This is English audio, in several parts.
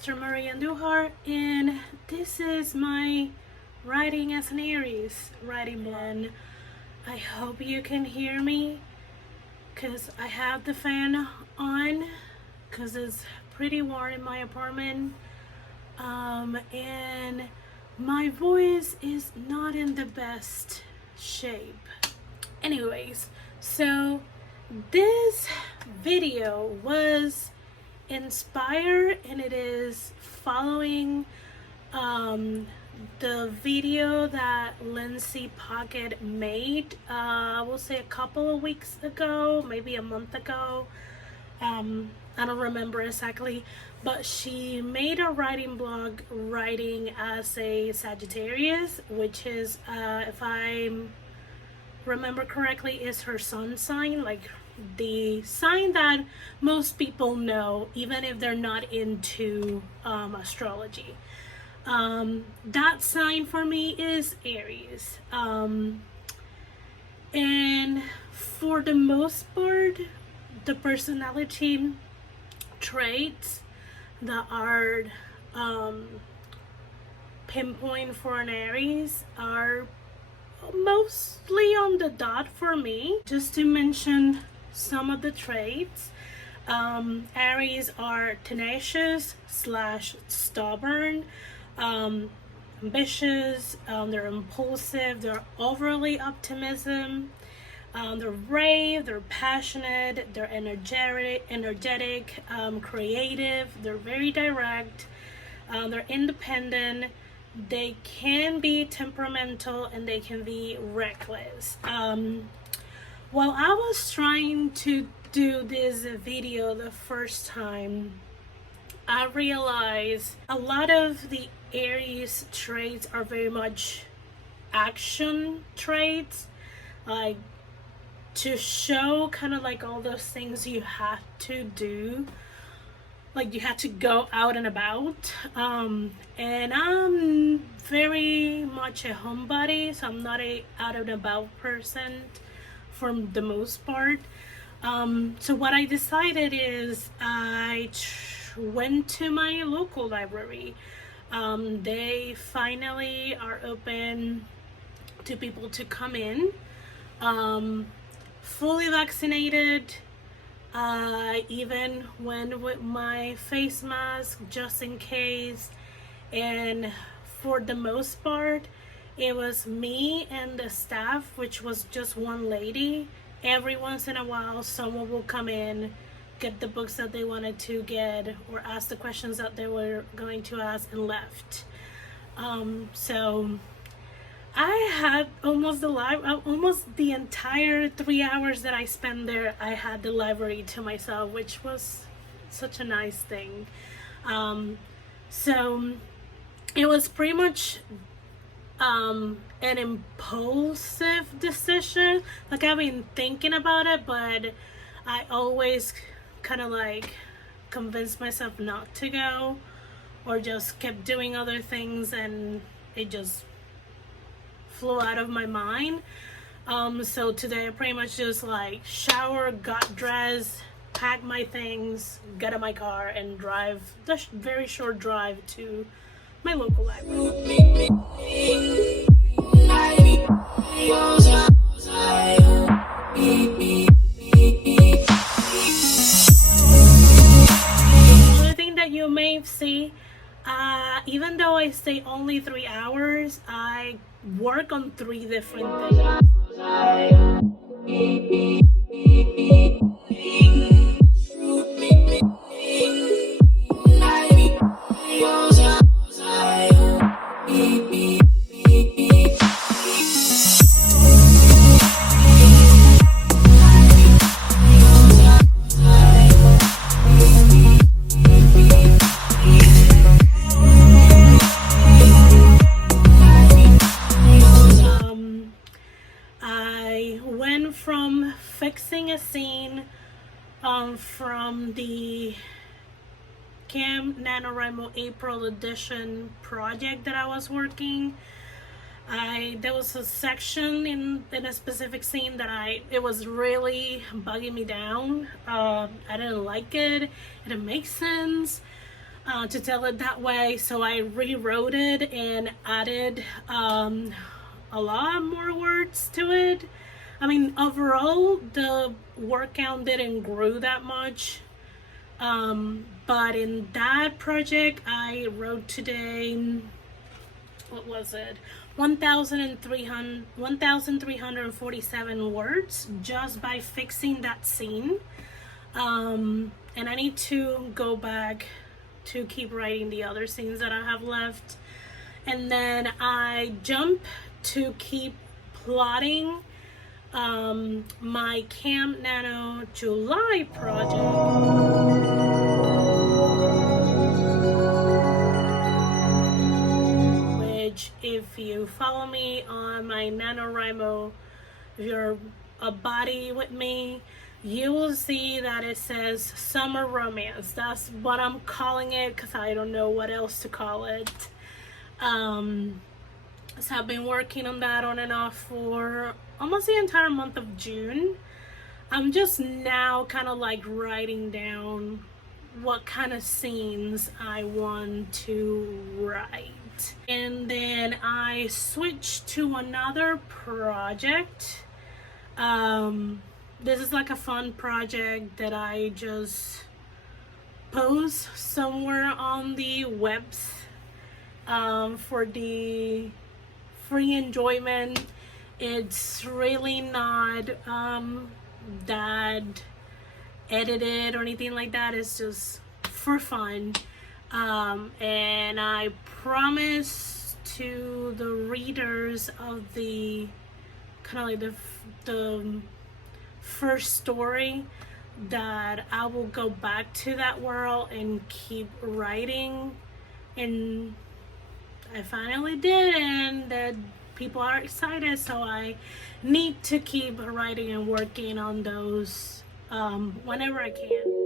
Pastor Maria Andujar, and this is my writing as an Aries writing blog. I hope you can hear me because I have the fan on because it's pretty warm in my apartment, and my voice is not in the best shape. Anyways, so this video was inspired and it is following the video that Lindsay Pocket made, I will say a couple of weeks ago, maybe a month ago. I don't remember exactly, but she made a writing blog writing as a Sagittarius, which is, if I remember correctly, is her sun sign, like the sign that most people know even if they're not into astrology. That sign for me is Aries, and for the most part the personality traits that are pinpoint for an Aries are mostly on the dot for me. Just to mention some of the traits, Aries are tenacious / stubborn, ambitious, they're impulsive, they're overly optimism, they're brave, they're passionate, they're energetic, creative, they're very direct, they're independent, they can be temperamental, and they can be reckless. While I was trying to do this video the first time, I realized a lot of the Aries traits are very much action traits, like to show kind of like all those things you have to do, like you have to go out and about, and I'm very much a homebody, so I'm not a out and about person for the most part. So what I decided is I went to my local library. They finally are open to people to come in, fully vaccinated. Even went with my face mask just in case, and for the most part it was me and the staff, which was just one lady. Every once in a while someone will come in, get the books that they wanted to get or ask the questions that they were going to ask, and left. So I had almost the entire 3 hours that I spent there, I had the library to myself, which was such a nice thing. So it was pretty much an impulsive decision. Like, I've been thinking about it, but I always kind of like convinced myself not to go, or just kept doing other things and it just flew out of my mind. So today I pretty much just like showered, got dressed, packed my things, got in my car, and drive the very short drive to my local library. Another thing that you may see, even though I stay only 3 hours, I work on 3 different things. From fixing a scene from the Cam NaNoWriMo April edition project that I was working. There was a section in a specific scene that it was really bugging me down. I didn't like it. It didn't make sense. to tell it that way. So I rewrote it and added a lot more words to it. I mean, overall, the word count didn't grow that much. But in that project, I wrote today, what was it? 1,347 words just by fixing that scene. And I need to go back to keep writing the other scenes that I have left. And then I jump to keep plotting my Camp Nano July project. Which, if you follow me on my NaNoWriMo, if you're a body with me, you will see that it says summer romance. That's what I'm calling it because I don't know what else to call it. So I've been working on that on and off for almost the entire month of June. I'm just now kind of like writing down what kind of scenes I want to write. And then I switched to another project. This is like a fun project that I just post somewhere on the webs for the free enjoyment. It's really not that edited or anything like that. It's just for fun. And I promise to the readers of the kind of like the first story that I will go back to that world and keep writing, and I finally did, and that people are excited, so I need to keep writing and working on those whenever I can.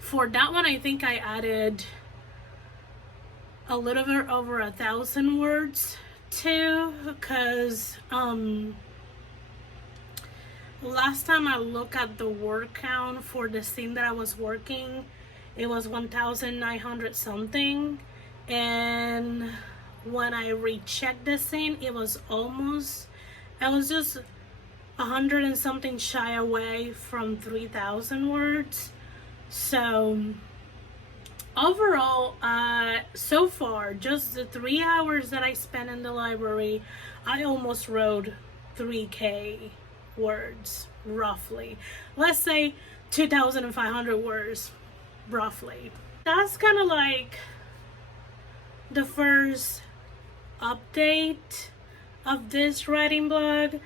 For that one, I think I added a little bit over 1,000 words too, because last time I looked at the word count for the scene that I was working, it was 1,900 something, and when I rechecked the scene, it was just 100 and something shy away from 3,000 words. So overall, so far, just the 3 hours that I spent in the library, I almost wrote 3K words, roughly. Let's say 2,500 words, roughly. That's kind of like the first update of this writing blog.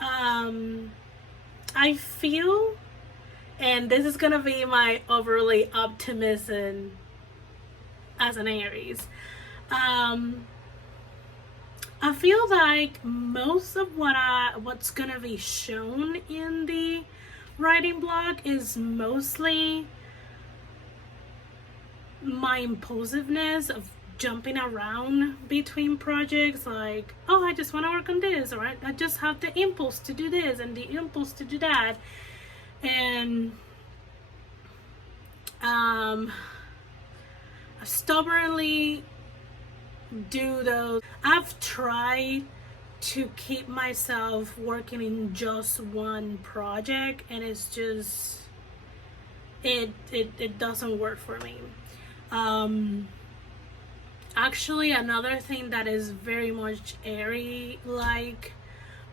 I feel, and this is gonna be my overly optimism as an Aries, I feel like most of what's gonna be shown in the writing blog is mostly my impulsiveness of jumping around between projects, like, oh, I just want to work on this, or I just have the impulse to do this and the impulse to do that, and stubbornly do those. I've tried to keep myself working in just one project, and it's just it doesn't work for me. Actually, another thing that is very much Aries like,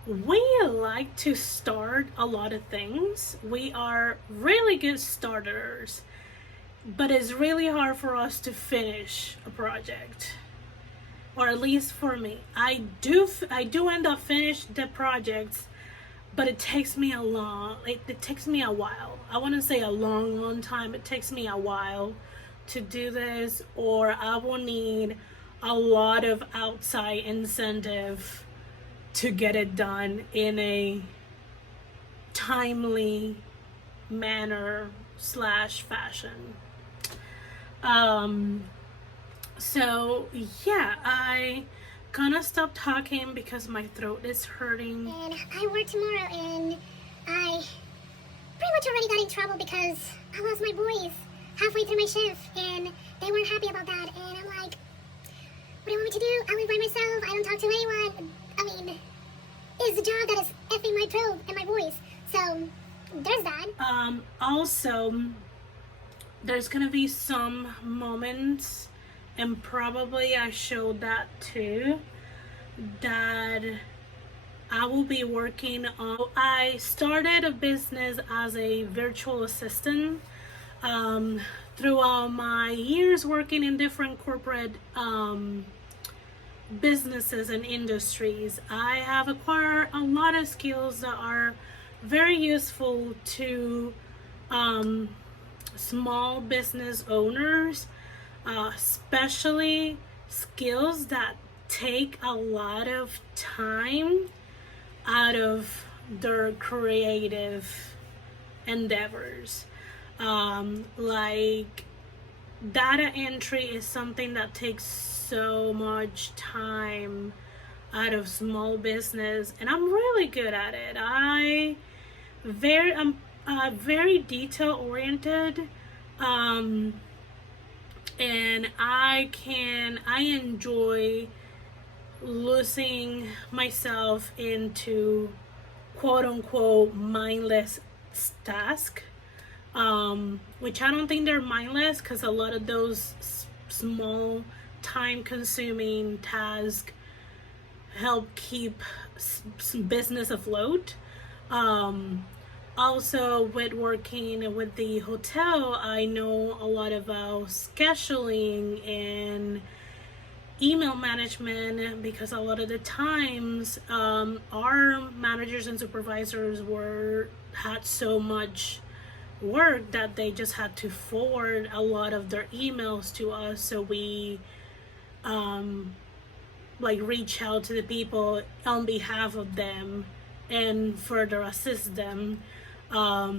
we like to start a lot of things. We are really good starters, but it's really hard for us to finish a project, or at least for me. I do end up finish the projects, but it takes me it takes me a while. I wouldn't say a long time. It takes me a while to do this, or I will need a lot of outside incentive to get it done in a timely manner / fashion. So yeah, I gonna stop talking because my throat is hurting. And I work tomorrow, and I pretty much already got in trouble because I lost my boys halfway through my shift, and they weren't happy about that. And I'm like, what do you want me to do? I live by myself. I don't talk to anyone. I mean, it's the job that is effing my probe and my boys. So there's that. Also, there's gonna be some moments, and probably I showed that too, that I will be working on. I started a business as a virtual assistant. Throughout my years working in different corporate businesses and industries, I have acquired a lot of skills that are very useful to small business owners, especially skills that take a lot of time out of their creative endeavors. Like data entry is something that takes so much time out of small business, and I'm really good at it. I'm very detail oriented, and I enjoy losing myself into quote unquote mindless task, which I don't think they're mindless, because a lot of those small time consuming tasks help keep business afloat. Also, with working with the hotel, I know a lot about scheduling and email management, because a lot of the times our managers and supervisors had so much work that they just had to forward a lot of their emails to us, so we like reach out to the people on behalf of them and further assist them. I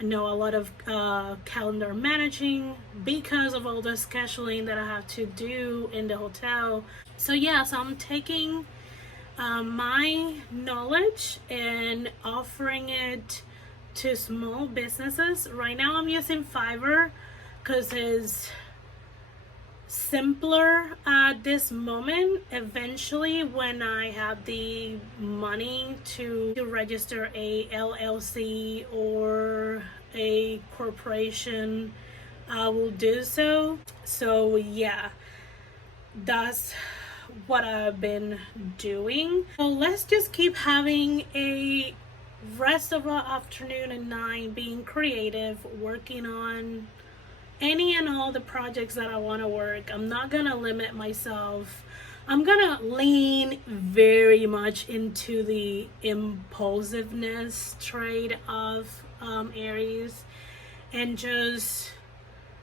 know a lot of calendar managing because of all the scheduling that I have to do in the hotel. So yeah, so I'm taking my knowledge and offering it to small businesses. Right now I'm using Fiverr because it's simpler at this moment. Eventually, when I have the money to register a LLC or a corporation, I will do so. So yeah, that's what I've been doing. So let's just keep having a rest of our afternoon and night being creative, working on any and all the projects that I want to work. I'm not gonna limit myself. I'm gonna lean very much into the impulsiveness trait of Aries, and just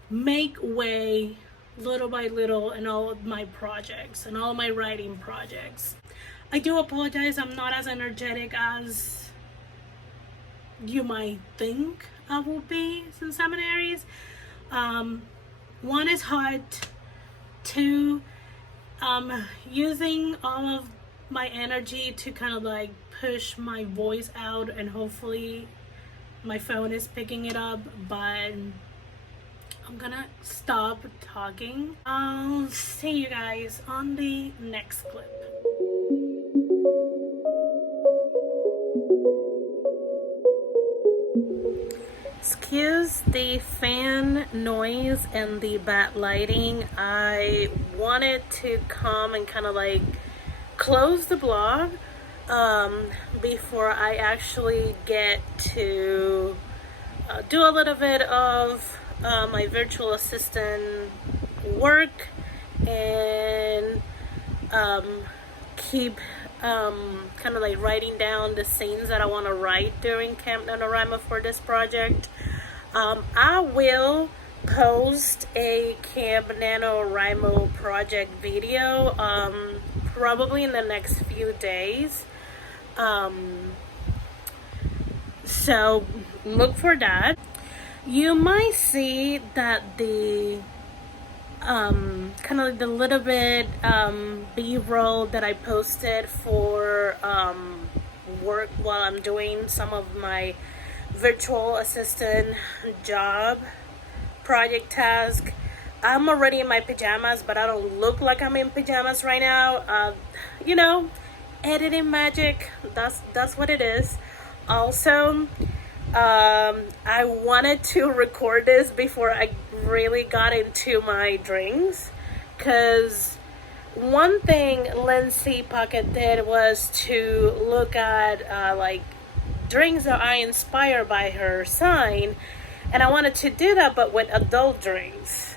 make way little by little in all of my projects and all my writing projects. I do apologize, I'm not as energetic as you might think I will be since I'm an Aries. One is hot. Two, using all of my energy to kind of like push my voice out, and hopefully my phone is picking it up, but I'm gonna stop talking. I'll see you guys on the next clip. Excuse the fan noise and the bad lighting. I wanted to come and kind of like close the blog before I actually get to do a little bit of my virtual assistant work, and keep kind of like writing down the scenes that I want to write during Camp NaNoWriMo for this project. I will post a Camp NaNoWriMo project video probably in the next few days. So look for that. You might see that the kind of like the little bit B-roll that I posted for work while I'm doing some of my virtual assistant job project task. I'm already in my pajamas, but I don't look like I'm in pajamas right now. You know, editing magic, that's what it is. Also, I wanted to record this before I really got into my drinks, because one thing Lindsay Pocket did was to look at like drinks that are inspired by her sign, and I wanted to do that but with adult drinks,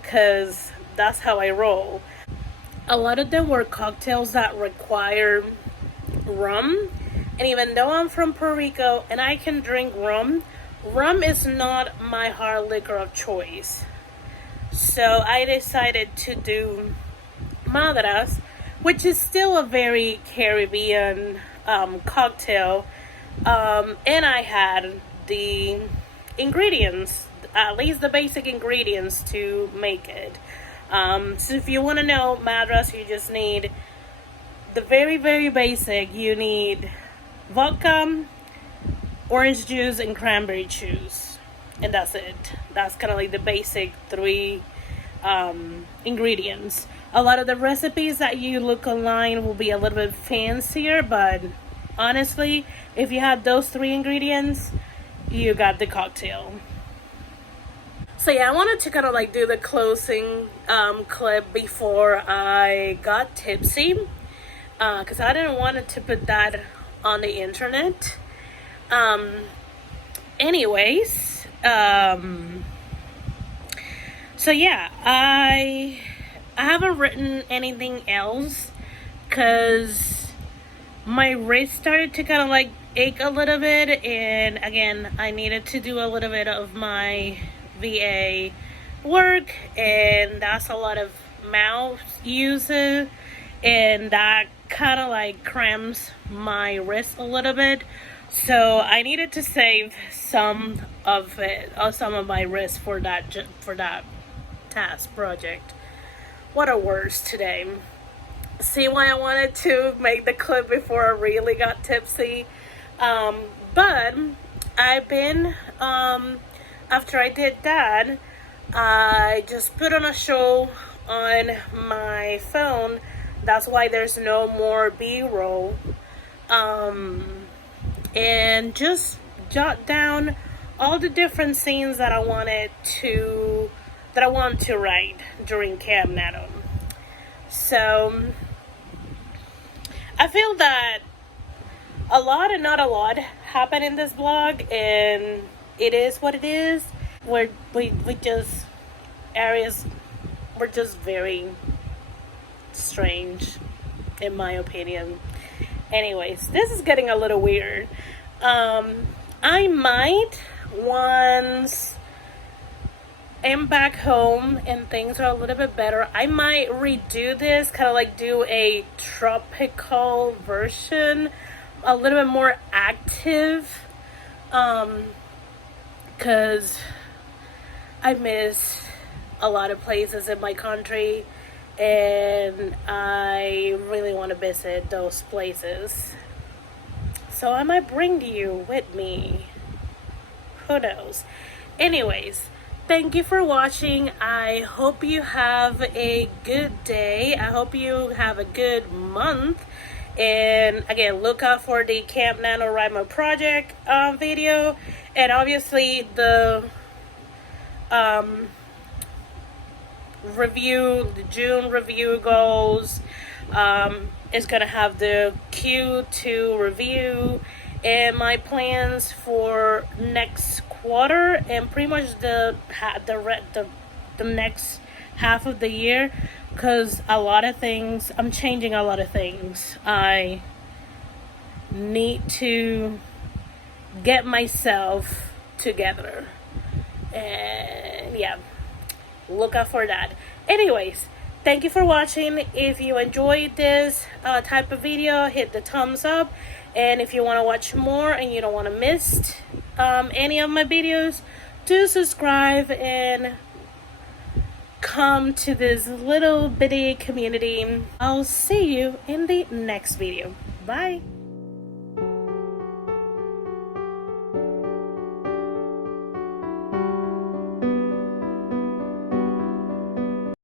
because that's how I roll. A lot of them were cocktails that require rum, and even though I'm from Puerto Rico and I can drink rum, rum is not my hard liquor of choice. So I decided to do madras, which is still a very Caribbean cocktail, and I had the ingredients, at least the basic ingredients to make it. So if you want to know madras, you just need the very, very basic. You need vodka, orange juice, and cranberry juice, and that's it. That's kind of like the basic three ingredients. A lot of the recipes that you look online will be a little bit fancier, but honestly, if you have those three ingredients, you got the cocktail. So yeah, I wanted to kind of like do the closing clip before I got tipsy, because I didn't want to put that on the internet. Anyways, so yeah, I haven't written anything else because my wrist started to kind of like ache a little bit, and again, I needed to do a little bit of my VA work, and that's a lot of mouth uses, and that kind of like cramps my wrist a little bit. So I needed to save some of it, or some of my wrist for that task project. What a words today. See why I wanted to make the clip before I really got tipsy. But I've been after I did that, I just put on a show on my phone. That's why there's no more B-roll. And just jot down all the different scenes that I want to write during Camp Nano. So I feel that a lot and not a lot happened in this blog, and it is what it is. We just, Aries, we're just very strange, in my opinion. Anyways, this is getting a little weird. I might, once I'm back home and things are a little bit better, I might redo this, kind of like do a tropical version, a little bit more active, because I miss a lot of places in my country, and I really want to visit those places. So I might bring you with me. Who knows? Anyways, thank you for watching. I hope you have a good day. I hope you have a good month. And again, look out for the Camp NaNoWriMo project video. And obviously the the June review goals. Is gonna have the Q2 review and my plans for next quarter, and pretty much the next half of the year, because a lot of things, I'm changing a lot of things. I need to get myself together, and yeah, look out for that. Anyways, thank you for watching. If you enjoyed this type of video, hit the thumbs up. And if you want to watch more and you don't want to miss any of my videos, do subscribe and come to this little bitty community. I'll see you in the next video. Bye.